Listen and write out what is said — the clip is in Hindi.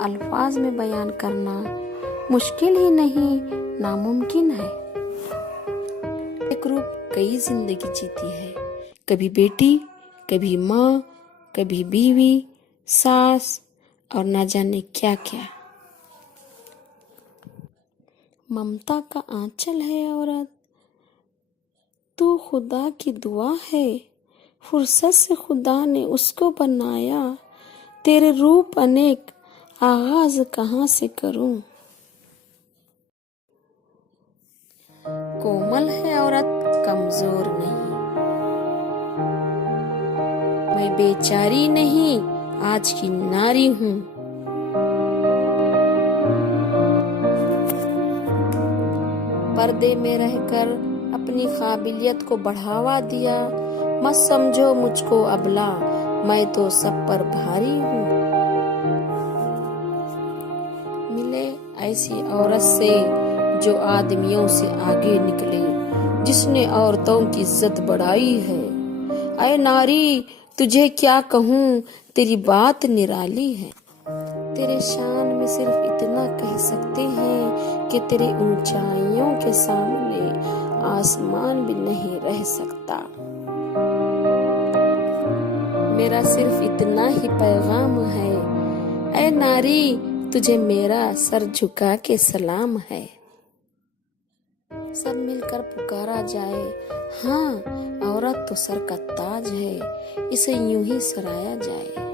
अल्फाज में बयान करना मुश्किल ही नहीं, नामुमकिन है। एक रूप कई जिंदगी जीती है, कभी बेटी, कभी माँ, कभी बीवी, सास और ना जाने क्या क्या। ममता का आंचल है औरत, तू खुदा की दुआ है। फुर्सत से खुदा ने उसको बनाया, तेरे रूप अनेक आगाज कहाँ से करूं। कोमल है औरत, कमजोर नहीं, मैं बेचारी नहीं, आज की नारी हूँ। पर्दे में रहकर अपनी काबिलियत को बढ़ावा दिया, मत समझो मुझको अबला, मैं तो सब पर भारी हूँ। मिले ऐसी औरत से जो आदमियों से आगे निकले, जिसने औरतों की इज्जत बढ़ाई है। ऐ नारी तुझे क्या कहूँ, तेरी बात निराली है। तेरे शान में सिर्फ इतना कह सकते हैं कि तेरी ऊंचाइयों के सामने आसमान भी नहीं रह सकता। मेरा सिर्फ इतना ही पैगाम है, ऐ नारी तुझे मेरा सर झुका के सलाम है। सब मिलकर पुकारा जाए, हाँ औरत तो सर का ताज है, इसे यूं ही सराया जाए।